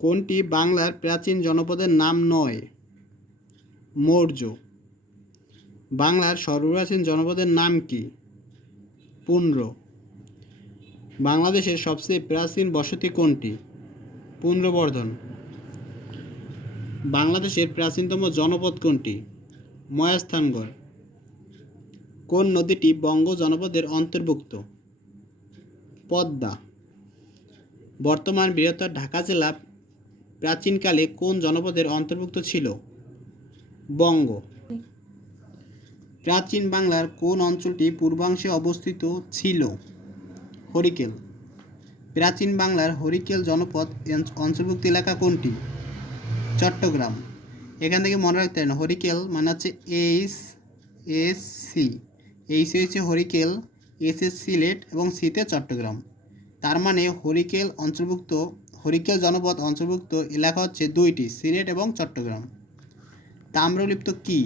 কোনটি বাংলার প্রাচীন জনপদের নাম নয়? মৌর্য। বাংলার সর্বপ্রাচীন জনপদের নাম কি? পুন্ড্র। বাংলাদেশের সবচেয়ে প্রাচীন বসতি কোনটি? পুন্ড্রবর্ধন। বাংলাদেশের প্রাচীনতম জনপদ কোনটি? মহাস্থানগড়। কোন নদীটি বঙ্গ জনপদের অন্তর্ভুক্ত? পদ্মা। বর্তমান বৃহত্তর ঢাকা জেলা প্রাচীনকালে কোন জনপদের অন্তর্ভুক্ত ছিল? বঙ্গ। প্রাচীন বাংলার কোন অঞ্চলটি পূর্বাংশে অবস্থিত ছিল? হরিকেল। প্রাচীন বাংলার হরিকেল জনপদ অন্তর্ভুক্ত এলাকা কোনটি? চট্টগ্রাম। এখান থেকে মনে রাখতে হবে হরিকেল মানে হচ্ছে HSC, এইচ হচ্ছে হরিকেল, এস সিলেট এবং সিতে চট্টগ্রাম। তার মানে হরিকেল জনপদ অন্তর্ভুক্ত এলাকা হচ্ছে দুইটি, সিলেট এবং চট্টগ্রাম। তাম্রলিপ্ত কি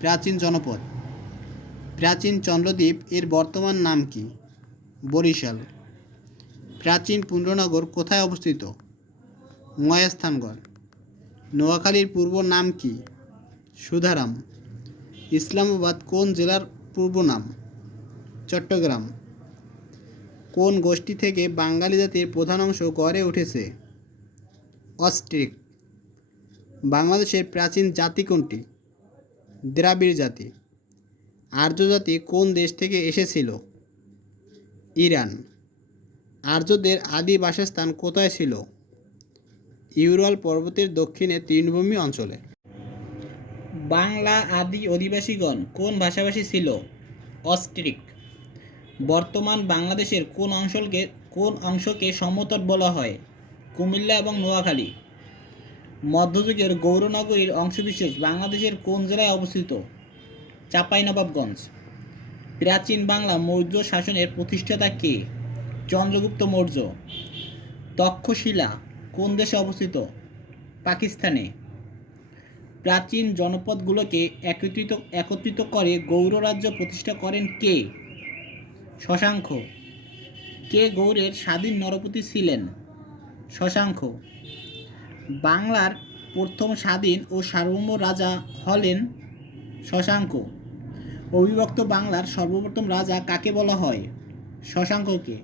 প্রাচীন জনপদ? প্রাচীন চন্দ্রদ্বীপ এর বর্তমান নাম কি? বরিশাল। প্রাচীন পুন্ড্রনগর কোথায় অবস্থিত? মহাস্থানগড়। নোয়াখালীর পূর্ব নাম কি? সুধারাম। ইসলামাবাদ কোন জেলার পূর্ব নাম? চট্টগ্রাম। কোন গোষ্ঠী থেকে বাঙালি জাতির প্রধান অংশ গড়ে উঠেছে? অস্ট্রিক। বাংলাদেশের প্রাচীন জাতি কোনটি? দ্রাবিড় জাতি। আর্য জাতি কোন দেশ থেকে এসেছিল? ইরান। আর্যদের আদি বাসস্থান কোথায় ছিল? ইউরাল পর্বতের দক্ষিণে তৃণভূমি অঞ্চলে। বাংলা আদি অধিবাসীগণ কোন ভাষাভাষী ছিল? অস্ট্রিক। বর্তমান বাংলাদেশের কোন অংশকে সমতট বলা হয়? কুমিল্লা এবং নোয়াখালী। মধ্যযুগের গৌরনগরীর অংশবিশেষ বাংলাদেশের কোন জেলায় অবস্থিত? চাঁপাইনবাবগঞ্জ। প্রাচীন বাংলা মৌর্য শাসনের প্রতিষ্ঠাতা কে? চন্দ্রগুপ্ত মৌর্য। তক্ষশিলা কোন দেশে অবস্থিত? পাকিস্তানে। প্রাচীন জনপদগুলোকে একত্রিত করে গৌড় রাজ্য প্রতিষ্ঠা করেন কে? শশাঙ্ক। কে গৌড়ের স্বাধীন নরপতি ছিলেন? শশাঙ্ক। বাংলার প্রথম স্বাধীন ও সার্বভৌম রাজা হলেন শশাঙ্ক। অবিভক্ত বাংলার সর্বপ্রথম রাজা কাকে বলা হয়? শশাঙ্ককে।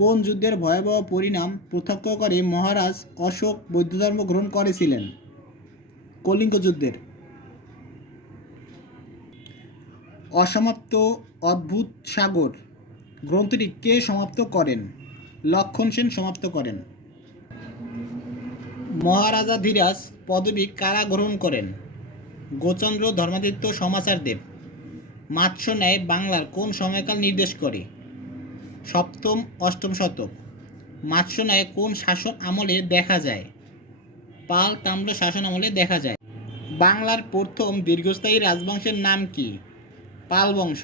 কোন যুদ্ধের ভয়াবহ পরিণাম প্রত্যক্ষ করে মহারাজ অশোক বৌদ্ধধর্ম গ্রহণ করেছিলেন? কলিঙ্গ যুদ্ধের। অসমাপ্ত অদ্ভুত সাগর গ্রন্থটি কে সমাপ্ত করেন? লক্ষণ সেন সমাপ্ত করেন। মহারাজাধিরাজ পদবী কারা গ্রহণ করেন? গোচন্দ্র ধর্মাদিত্য সমাচারদেব। মাৎস্য ন্যায় বাংলার কোন সময়কাল নির্দেশ করে? সপ্তম অষ্টম শতক। মাৎস্য ন্যায় কোন শাসন আমলে দেখা যায়? পাল তাম্র শাসন আমলে দেখা যায়। বাংলার প্রথম দীর্ঘস্থায়ী রাজবংশের নাম কি? পাল বংশ।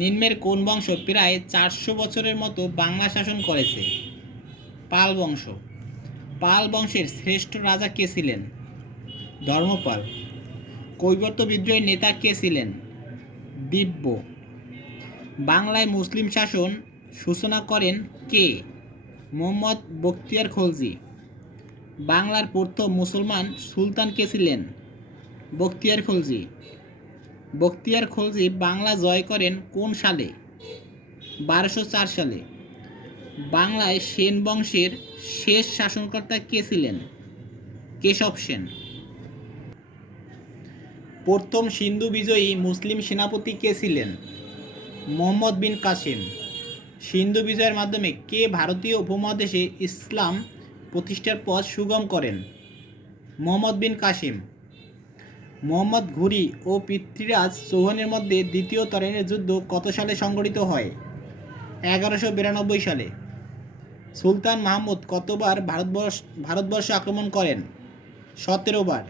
নিম্নের কোন বংশ প্রায় 400 বছরের মতো বাংলা শাসন করেছে? পাল বংশ। পাল বংশের শ্রেষ্ঠ রাজা কে ছিলেন? ধর্মপাল। কৈবর্ত বিদ্রোহের নেতা কে ছিলেন? দিব্য। বাংলায় মুসলিম শাসন সূচনা করেন কে? মোহাম্মদ বখতিয়ার খলজি। বাংলার প্রথম মুসলমান সুলতান কে ছিলেন? বখতিয়ার খলজি। বখতিয়ার খলজি বাংলা জয় করেন কোন সালে? 1204 সালে। বাংলায় সেন বংশের শেষ শাসনকর্তা কে ছিলেন? কেশব সেন। প্রথম সিন্ধু বিজয়ী মুসলিম সেনাপতি কে ছিলেন? মোহাম্মদ বিন কাসিম। সিন্ধু বিজয়ের মাধ্যমে কে ভারতীয় উপমহাদেশে ইসলাম প্রতিষ্ঠার পথ সুগম করেন? মোহাম্মদ বিন কাসিম। মোহাম্মদ ঘুরি ও পৃথ্বীরাজ চৌহানের মধ্যে দ্বিতীয় তরাইনের যুদ্ধ কত সালে সংঘটিত হয়? 1192 সালে। সুলতান মাহমুদ কতবার ভারতবর্ষ আক্রমণ করেন? 17 বার।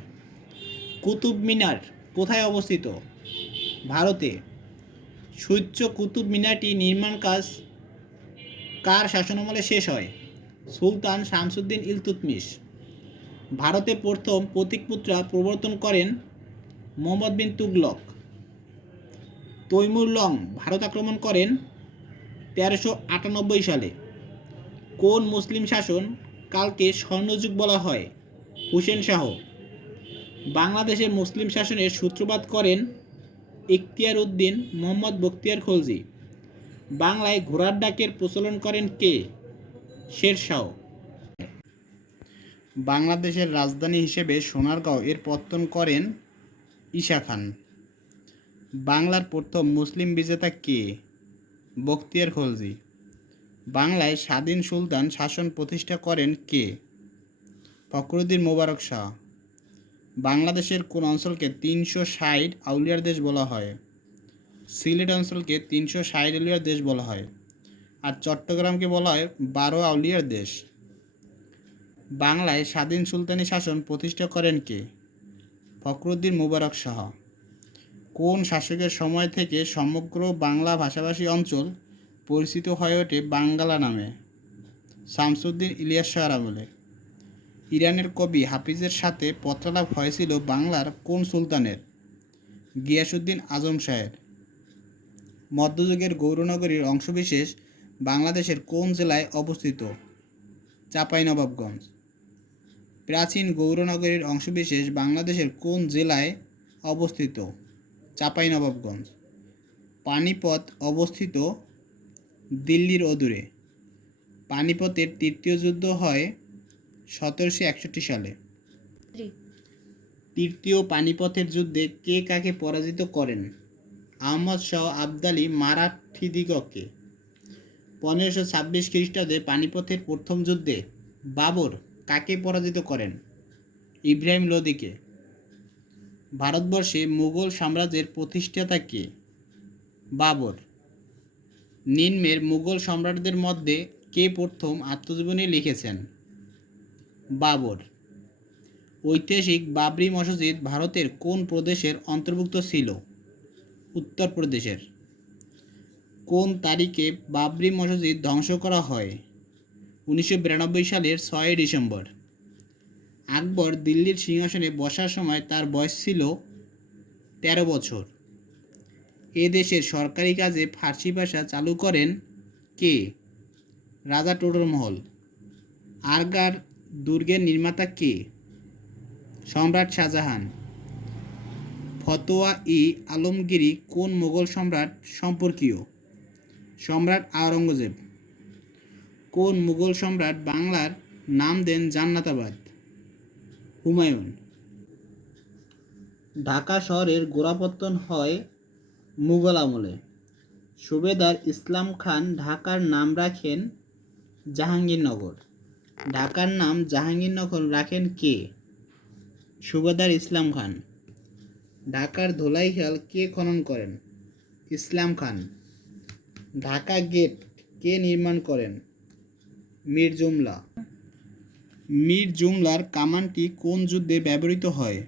কুতুব মিনার কোথায় অবস্থিত? ভারতে। সুউচ্চ কুতুব মিনারটি নির্মাণ কাজ কার শাসনামলে শেষ হয়? সুলতান শামসুদ্দিন ইলতুৎমিশ। ভারতে প্রথম প্রতীক মুদ্রা প্রবর্তন করেন মোহাম্মদ বিন তুগলক। তৈমুর লং ভারত আক্রমণ করেন 1398 সালে। কোন মুসলিম শাসন কালকে স্বর্ণযুগ বলা হয়? হুসেন শাহ। বাংলাদেশে মুসলিম শাসনের সূত্রপাত করেন ইখতিয়ার উদ্দিন মোহাম্মদ বখতিয়ার খলজি। বাংলায় ঘোড়ার ডাকের প্রচলন করেন কে? শেরশাহ। বাংলাদেশের রাজধানী হিসেবে সোনারগাঁও এর পত্তন করেন ঈসা খান। বাংলার প্রথম মুসলিম বিজেতা কে? বখতিয়ার খলজি। বাংলায় স্বাধীন সুলতান শাসন প্রতিষ্ঠা করেন কে? ফখরুদ্দীন মোবারক শাহ। বাংলাদেশের কোন অঞ্চলকে 360 আউলিয়ার দেশ বলা হয়? সিলেট অঞ্চলকে 360 আউলিয়ার দেশ বলা হয়। আর চট্টগ্রামকে বলা হয় 12 আউলিয়ার দেশ। বাংলায় স্বাধীন সুলতানি শাসন প্রতিষ্ঠা করেন কে? ফখরুদ্দীন মোবারক শাহ। কোন শাসকের সময় থেকে সমগ্র বাংলা ভাষাভাষী অঞ্চল পরিচিত হয়ে ওঠে বাঙ্গালা নামে? শামসুদ্দিন ইলিয়াস শাহর আমলে। ইরানের কবি হাফিজের সাথে পত্রালাপ হয়েছিল বাংলার কোন সুলতানের? গিয়াসউদ্দিন আজম শাহের। মধ্যযুগের গৌরনগরীর অংশবিশেষ বাংলাদেশের কোন জেলায় অবস্থিত? চাঁপাইনবাবগঞ্জ। প্রাচীন গৌরনগরীর অংশবিশেষ বাংলাদেশের কোন জেলায় অবস্থিত? চাঁপাইনবাবগঞ্জ। পানিপথ অবস্থিত দিল্লির অদূরে। পানিপথের তৃতীয় যুদ্ধ হয় 1761 সালে। তৃতীয় পানিপথের যুদ্ধে কে কাকে পরাজিত করেন? আহমদ শাহ আবদালী মারাঠিদিগকে। 1526 খ্রিস্টাব্দে পানিপথের প্রথম যুদ্ধে বাবর কাকে পরাজিত করেন? ইব্রাহিম লোদিকে। ভারতবর্ষে মুঘল সাম্রাজ্যের প্রতিষ্ঠাতা কে? বাবর। নিম্নের মুঘল সম্রাটদের মধ্যে কে প্রথম আত্মজীবনী লিখেছেন? বাবর। ঐতিহাসিক বাবরি মসজিদ ভারতের কোন প্রদেশের অন্তর্ভুক্ত ছিল? উত্তরপ্রদেশের। কোন তারিখে বাবরি মসজিদ ধ্বংস করা হয়? 1992 সালের 6 ডিসেম্বর। আকবর দিল্লির সিংহাসনে বসার সময় তার বয়স ছিল 13 বছর। এ দেশের সরকারি কাজে ফার্সি ভাষা চালু করেন কে? রাজা টোডরমল। আগ্রার দুর্গের নির্মাতা কে? সম্রাট শাহজাহান। ফতোয়া-ই আলমগীরি কোন মুঘল সম্রাট সম্পর্কীয়? সম্রাট আওরঙ্গজেব। কোন মুঘল সম্রাট বাংলার নাম দেন জান্নাতাবাদ? হুমায়ুন। ঢাকা শহরের গোড়াপত্তন হয় মুঘল আমলে। সুবেদার ইসলাম খান ঢাকার নাম রাখেন জাহাঙ্গীরনগর। ঢাকার নাম জাহাঙ্গীরনগর রাখেন কে? সুবেদার ইসলাম খান। ঢাকার ধোলাইখাল কে খনন করেন? ইসলাম খান। ঢাকা গেট কে নির্মাণ করেন? মীর জুমলা। মীর জুমলার কামানটি কোন যুদ্ধে ব্যবহৃত হয়?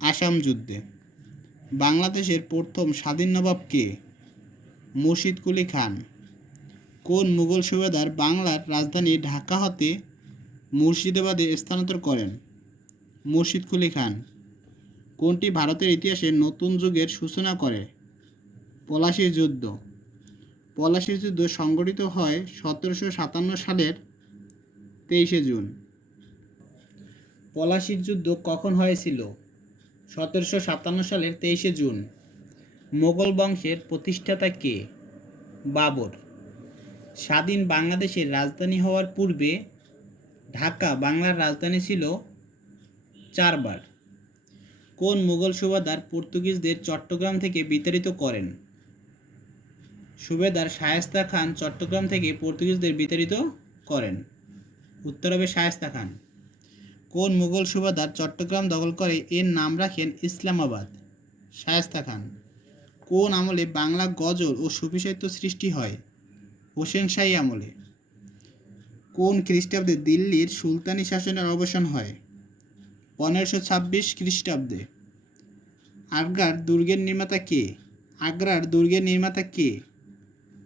আসাম যুদ্ধে। বাংলাদেশের প্রথম স্বাধীন নবাব কে? মুর্শিদ কুলি খান। কোন মুঘল সুবেদার বাংলার রাজধানী ঢাকা হতে মুর্শিদাবাদে স্থানান্তর করেন? মুর্শিদ কুলি খান। কোনটি ভারতের ইতিহাসে নতুন যুগের সূচনা করে? পলাশীর যুদ্ধ। পলাশীর যুদ্ধ সংঘটিত হয় 1757 সালের 23 জুন। পলাশীর যুদ্ধ কখন হয়েছিল? 1757 সালের 23 জুন। মোগল বংশের প্রতিষ্ঠাতা কে? বাবর। স্বাধীন বাংলাদেশের রাজধানী হওয়ার পূর্বে ঢাকা বাংলার রাজধানী ছিল 4 বার। কোন মুঘল সুবেদার পর্তুগিজদের চট্টগ্রাম থেকে বিতাড়িত করেন? সুবেদার শায়েস্তা খান চট্টগ্রাম থেকে পর্তুগিজদের বিতাড়িত করেন। উত্তর হবে শায়েস্তা খান। কোন মুঘল সুবেদার চট্টগ্রাম দখল করে এর নাম রাখেন ইসলামাবাদ? শায়েস্তা খান। কোন আমলে বাংলা গজল ও সুফি সাহিত্য সৃষ্টি হয়? হোসেন শাহী আমলে। কোন খ্রিস্টাব্দে দিল্লির সুলতানি শাসনের অবসান হয়? 1526 খ্রিস্টাব্দে। আগ্রার দুর্গের নির্মাতা কে? আগ্রার দুর্গের নির্মাতা কে?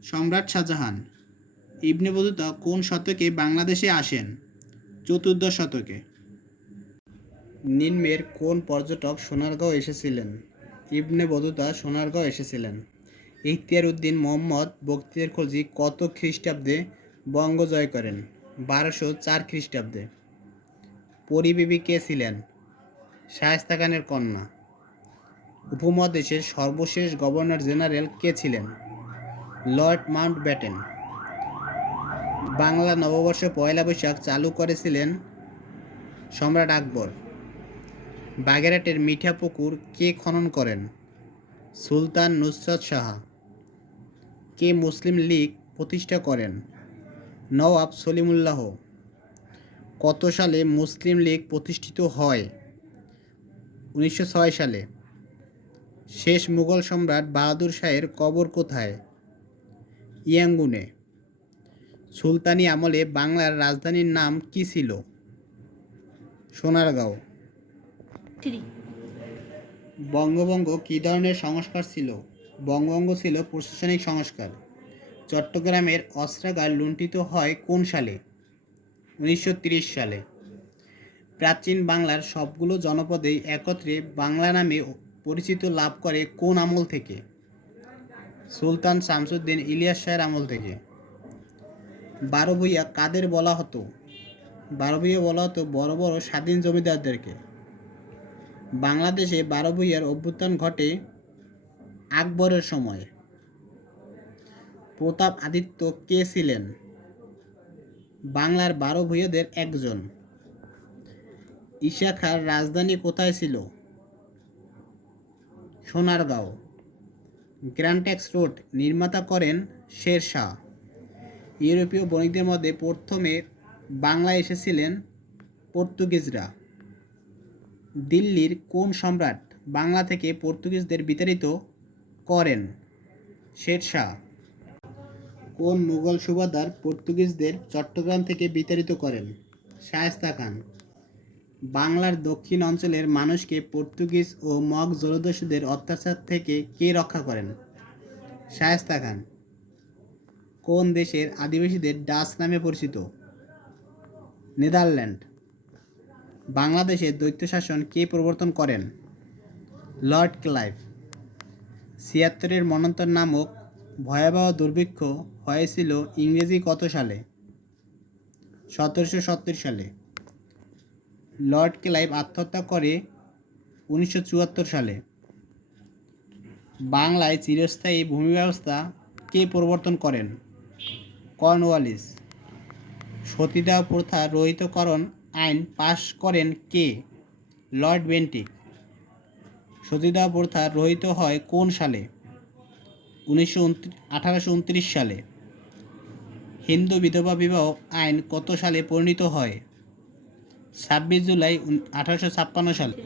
সম্রাট শাহজাহান। ইবনে বতুতা কোন শতকে বাংলাদেশে আসেন? 14 শতকে। নিম্নের কোন পর্যটক সোনারগাঁও এসেছিলেন? ইবনে বতুতা সোনারগাঁও এসেছিলেন। ইখতিয়ার উদ্দিন মোহাম্মদ বখতিয়ার খলজি কত খ্রিস্টাব্দে বঙ্গ জয় করেন? 1204 খ্রিস্টাব্দে। পরী বিবি কে ছিলেন? শায়েস্তা খানের কন্যা। উপমহাদেশের সর্বশেষ গভর্নর জেনারেল কে ছিলেন? Lord Mountbatten. বাংলা নববর্ষ পয়লা বৈশাখ চালু করেছিলেন সম্রাট আকবর। বাগেরহাটের মিঠা পুকুর কে খনন করেন? সুলতান নুসরত শাহ। কে মুসলিম লীগ প্রতিষ্ঠা করেন? নওয়াব সলিমুল্লাহ। কত সালে মুসলিম লীগ প্রতিষ্ঠিত হয়? 1906 সালে। শেষ মুঘল সম্রাট বাহাদুর শাহের কবর কোথায়? ইয়াঙ্গুনে। সুলতানি আমলে বাংলার রাজধানীর নাম কী ছিল? সোনারগাঁও। বঙ্গভঙ্গ কী ধরনের সংস্কার ছিল? বঙ্গভঙ্গ ছিল প্রশাসনিক সংস্কার। চট্টগ্রামের অস্ত্রাগার লুণ্ঠিত হয় কোন সালে? 1930 সালে। প্রাচীন বাংলার সবগুলো জনপদেই একত্রে বাংলা নামে পরিচিত লাভ করে কোন আমল থেকে? সুলতান শামসুদ্দিন ইলিয়াস শাহের আমল থেকে। বারো ভূঁইয়া কাদের বলা হতো? বারো ভূঁইয়া বলা হতো বড় বড় স্বাধীন জমিদারদেরকে। বাংলাদেশে বারো ভূঁইয়ার অভ্যুত্থান ঘটে আকবরের সময়। প্রতাপ আদিত্য কে ছিলেন? বাংলার বারো ভূঁইয়াদের একজন। ঈশা খাঁর রাজধানী কোথায় ছিল? সোনারগাঁও। গ্র্যান্ড ট্রাঙ্ক রোড নির্মাতা করেন শের শাহ। ইউরোপীয় বণিকদের মধ্যে প্রথমে বাংলায় এসেছিলেন পর্তুগিজরা। দিল্লির কোন সম্রাট বাংলা থেকে পর্তুগিজদের বিতাড়িত করেন? শের শাহ। কোন মুঘল সুবাদার পর্তুগিজদের চট্টগ্রাম থেকে বিতাড়িত করেন? শায়েস্তা খান। বাংলার দক্ষিণ অঞ্চলের মানুষকে পর্তুগিজ ও মগ জলদস্যুদের অত্যাচার থেকে কে রক্ষা করেন? শায়েস্তা খান। কোন দেশের আদিবাসীদের ডাচ নামে পরিচিত? নেদারল্যান্ড। বাংলাদেশে দ্বৈত শাসন কে প্রবর্তন করেন? Lord Clive. ৭৬-এর মন্বন্তর নামক ভয়াবহ দুর্ভিক্ষ হয়েছিল ইংরেজি কত সালে? ১৭৭০ সালে। লর্ড ক্লাইভ আত্মহত্যা করে ১৯৭৪ সালে। বাংলায় চিরস্থায়ী ভূমি ব্যবস্থা কে প্রবর্তন করেন? কর্নওয়ালিস। সতীদাহ প্রথা রহিতকরণ আইন পাশ করেন কে? Lord Bentinck. সতীদাহ প্রথা রহিত হয় কোন সালে? 1829 সালে। হিন্দু বিধবা বিবাহ আইন কত সালে প্রণীত হয়? 26 জুলাই 1856 সালে।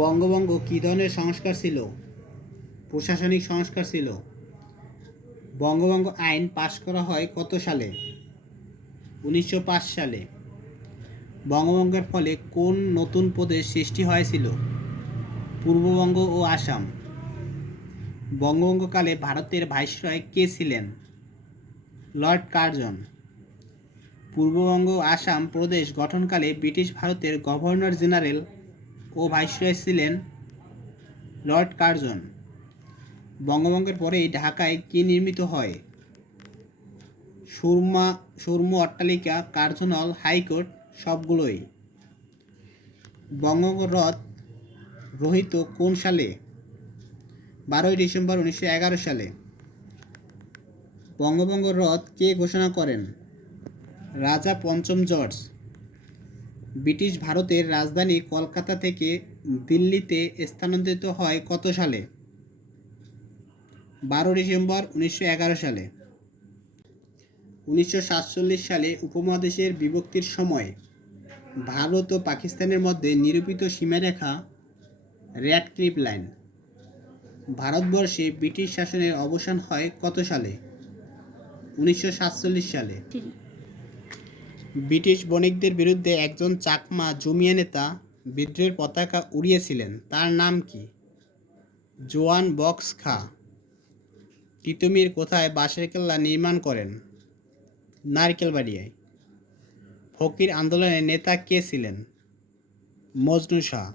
বঙ্গভঙ্গ কী ধরনের সংস্কার ছিল? প্রশাসনিক সংস্কার ছিল। বঙ্গভঙ্গ আইন পাশ করা হয় কত সালে? 1905 সালে। বঙ্গভঙ্গের ফলে কোন নতুন প্রদেশ সৃষ্টি হয়েছিল? পূর্ববঙ্গ ও আসাম। বঙ্গভঙ্গকালে ভারতের ভাইসরয় কে ছিলেন? Lord Curzon. পূর্ববঙ্গ ও আসাম প্রদেশ গঠনকালে ব্রিটিশ ভারতের গভর্নর জেনারেল ও ভাইসরয় ছিলেন লর্ড কার্জন। বঙ্গভঙ্গের পরেই ঢাকায় কি নির্মিত হয়? সুরমা অট্টালিকা, কার্জন হল, হাইকোর্ট সবগুলোই। বঙ্গভঙ্গ রদ রহিত কোন সালে? 12 ডিসেম্বর 1911 সালে। বঙ্গভঙ্গ রদ কে ঘোষণা করেন? রাজা পঞ্চম জর্জ। ব্রিটিশ ভারতের রাজধানী কলকাতা থেকে দিল্লিতে স্থানান্তরিত হয় কত সালে? 12 ডিসেম্বর 1911 সালে। 1947 সালে উপমহাদেশের বিভক্তির সময় ভারত ও পাকিস্তানের মধ্যে নিরূপিত সীমারেখা র্যাডক্লিফ লাইন। ভারতবর্ষে ব্রিটিশ শাসনের অবসান হয় কত সালে? 1947 সালে। ব্রিটিশ বণিকদের বিরুদ্ধে একজন চাকমা জমিয়া নেতা বিদ্রোহের পতাকা উড়িয়েছিলেন, তার নাম কি? জোয়ান বক্স খাঁ। তিতুমির কোথায় বাঁশের কেল্লা নির্মাণ করেন? নারকেলবাড়িয়ায়। ফকির আন্দোলনের নেতা কে ছিলেন? মজনু শাহ।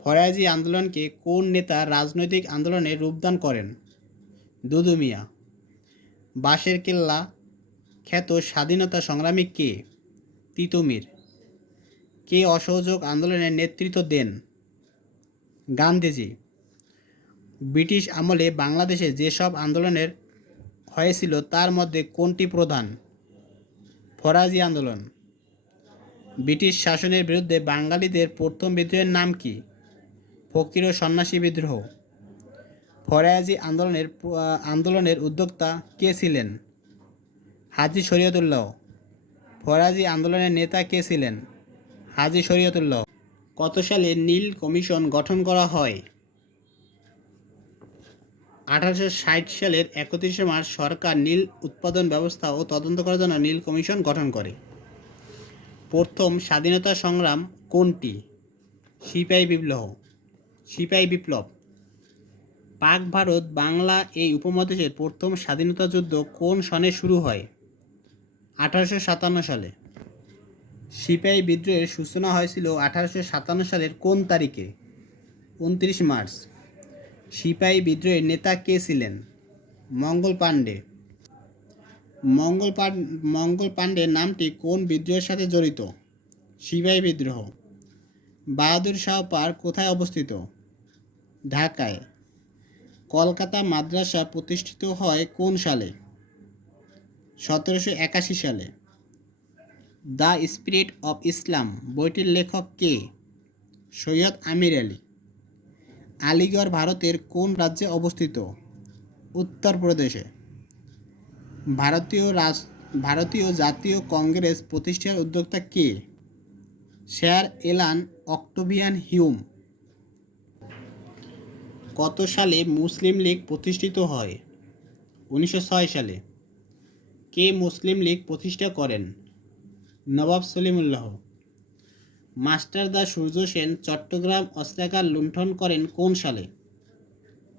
ফরাজি আন্দোলনকে কোন নেতা রাজনৈতিক আন্দোলনে রূপদান করেন? দুদু মিয়া। বাঁশের কেল্লা খ্যাত স্বাধীনতা সংগ্রামী কে? তিতুমির। কে অসহযোগ আন্দোলনের নেতৃত্ব দেন? গান্ধীজি। ব্রিটিশ আমলে বাংলাদেশে যেসব আন্দোলনের হয়েছিল তার মধ্যে কোনটি প্রধান? ফরাজি আন্দোলন। ব্রিটিশ শাসনের বিরুদ্ধে বাঙালিদের প্রথম বিদ্রোহের নাম কি? ফকির ও সন্ন্যাসী বিদ্রোহ। ফরাজি আন্দোলনের উদ্যোক্তা কে ছিলেন? হাজী শরীয়তুল্লাহ। ফরাজি আন্দোলনের নেতা কে ছিলেন? হাজী শরীয়তুল্লাহ। কত সালে নীল কমিশন গঠন করা হয়? 1860 সালের 31শে মার্চ সরকার নীল উৎপাদন ব্যবস্থা ও তদন্ত করার জন্য নীল কমিশন গঠন করে। প্রথম স্বাধীনতা সংগ্রাম কোনটি? সিপাহী বিপ্লব। পাক ভারত বাংলা এই উপমহাদেশের প্রথম স্বাধীনতা যুদ্ধ কোন সনে শুরু হয়? 1857 সালে। সিপাহী বিদ্রোহের সূচনা হয়েছিল 1857 সালের কোন তারিখে? 29 মার্চ। সিপাহী বিদ্রোহের নেতা কে ছিলেন? মঙ্গল পাণ্ডে। মঙ্গল পাণ্ডে নামটি কোন বিদ্রোহের সাথে জড়িত? সিপাহী বিদ্রোহ। বাহাদুর শাহ পার্ক কোথায় অবস্থিত? ঢাকায়। কলকাতা মাদ্রাসা প্রতিষ্ঠিত হয় কোন সালে? 1781 সালে। দ্য স্পিরিট অফ ইসলাম বইটির লেখক কে? সৈয়দ আমির আলী। আলিগড় ভারতের কোন রাজ্যে অবস্থিত? উত্তরপ্রদেশে। ভারতীয় জাতীয় কংগ্রেস প্রতিষ্ঠার উদ্যোক্তা কে? স্যার এলান অক্টোভিয়ান হিউম। কত সালে মুসলিম লীগ প্রতিষ্ঠিত হয়? 1906 সালে। কে মুসলিম লীগ প্রতিষ্ঠা করেন? নবাব সলিমুল্লাহ। মাস্টারদা সূর্য সেন চট্টগ্রাম অস্ত্রাগার লুণ্ঠন করেন কোন সালে?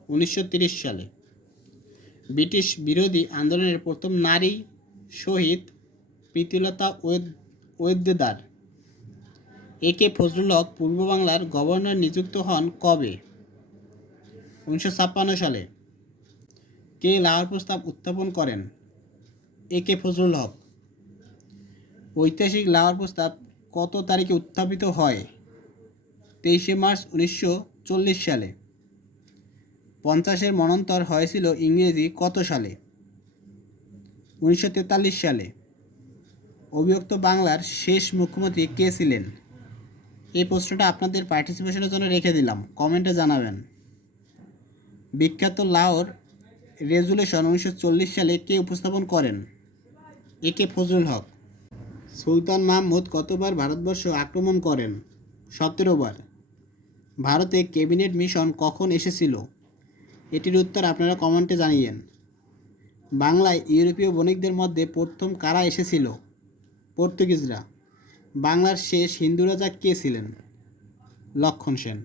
1930 সালে। ব্রিটিশ বিরোধী আন্দোলনের প্রথম নারী শহীদ প্রীতিলতা ওয়েদ্দেদার। একে ফজলুল হক পূর্ব বাংলার গভর্নর নিযুক্ত হন কবে? 1956 সালে। কে লাহোর প্রস্তাব উত্থাপন করেন? একে ফজলুল হক। ঐতিহাসিক লাহোর প্রস্তাব কত তারিখে উত্থাপিত হয়? 23শে মার্চ 1940 সালে। 50-এর মন্বন্তর হয়েছিল ইংরেজি কত সালে? 1943 সালে। অবিভক্ত বাংলার শেষ মুখ্যমন্ত্রী কে ছিলেন? এই প্রশ্নটা আপনাদের পার্টিসিপেশনের জন্য রেখে দিলাম, কমেন্টে জানাবেন। বিখ্যাত লাহোর রেজুলেশন 1940 সালে কে উপস্থাপন করেন? একে ফজলুল হক। সুলতান মাহমুদ কতবার ভারতবর্ষ আক্রমণ করেন? 17 বার। ভারতে ক্যাবিনেট মিশন কখন এসেছিল? এটির উত্তর আপনারা কমেন্টে জানিয়েন। বাংলায় ইউরোপীয় বণিকদের মধ্যে প্রথম কারা এসেছিল? পর্তুগিজরা। বাংলার শেষ হিন্দু রাজা কে ছিলেন? লক্ষণ সেন।